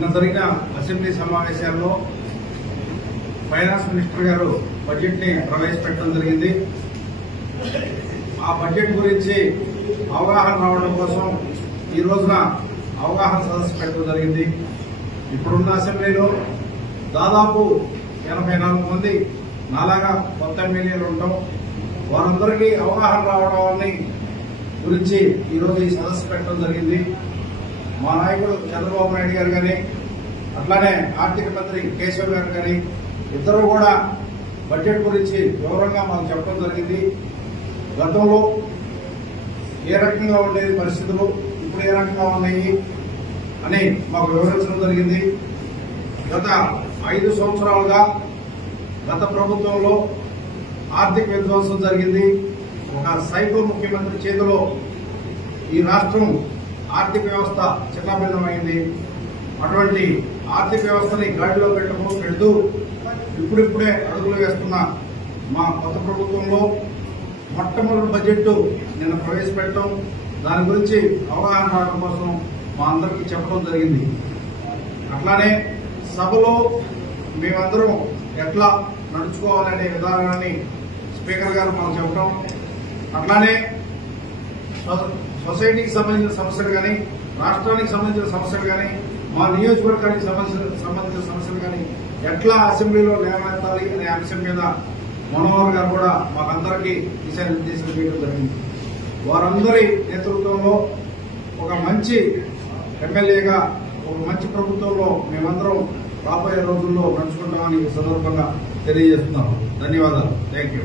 నిన్న జరిగిన అసెంబ్లీ సమావేశాల్లో ఫైనాన్స్ మినిస్టర్ గారు బడ్జెట్ని ప్రవేశపెట్టడం జరిగింది. ఆ బడ్జెట్ గురించి అవగాహన రావడం కోసం ఈ రోజున అవగాహన సదస్సు పెట్టడం జరిగింది. ఇప్పుడున్న అసెంబ్లీలో దాదాపు ఎనభై నాలుగు మంది నాలాగా కొత్త ఎమ్మెల్యేలు ఉంటాం వారందరికీ అవగాహన రావడం గురించి ఈరోజు ఈ సదస్సు పెట్టడం జరిగింది. మా నాయకుడు చంద్రబాబు నాయుడు గారు కానీ అట్లానే ఆర్థిక మంత్రి కేశవ్ గారు కానీ ఇద్దరు కూడా బడ్జెట్ గురించి వివరంగా మాకు చెప్పడం జరిగింది. గతంలో ఏ రకంగా ఉండేది పరిస్థితులు ఇప్పుడు ఏ రకంగా ఉన్నాయి అని మాకు వివరించడం జరిగింది. గత ఐదు సంవత్సరాలుగా గత ప్రభుత్వంలో ఆర్థిక విధ్వంసం జరిగింది. ఒక సైకో ముఖ్యమంత్రి చేతిలో ఈ రాష్ట్రం ఆర్థిక వ్యవస్థ చిన్నభిన్నమైంది అటువంటి ఆర్థిక వ్యవస్థని గాడిలో పెట్టము పెడుతూ ఇప్పుడిప్పుడే అడుగులు వేస్తున్న మా కొత్త ప్రభుత్వంలో మొట్టమొదటి బడ్జెట్ నిన్న ప్రవేశపెట్టడం దాని గురించి అవగాహన రావడం కోసం మా అందరికీ చెప్పడం జరిగింది. అట్లానే సభలో మేమందరం ఎట్లా నడుచుకోవాలనే విధానాన్ని స్పీకర్ గారు మాకు చెప్పడం అట్లానే సొసైటీకి సంబంధించిన సమస్యలు కానీ రాష్ట్రానికి సంబంధించిన సమస్యలు కానీ మా నియోజకవర్గానికి సంబంధించిన సంబంధించిన సమస్యలు కానీ ఎట్లా అసెంబ్లీలో లేవనెత్తాలి అనే అంశం మీద మనోహర్ గారు కూడా మాకందరికీ దిశానిర్దేశం చేయడం జరిగింది. వారందరి నేతృత్వంలో ఒక మంచి ఎమ్మెల్యేగా ఒక మంచి ప్రభుత్వంలో మేమందరం రాబోయే రోజుల్లో నడుచుకుంటామని సందర్భంగా తెలియజేస్తున్నాం ధన్యవాదాలు. Thank you.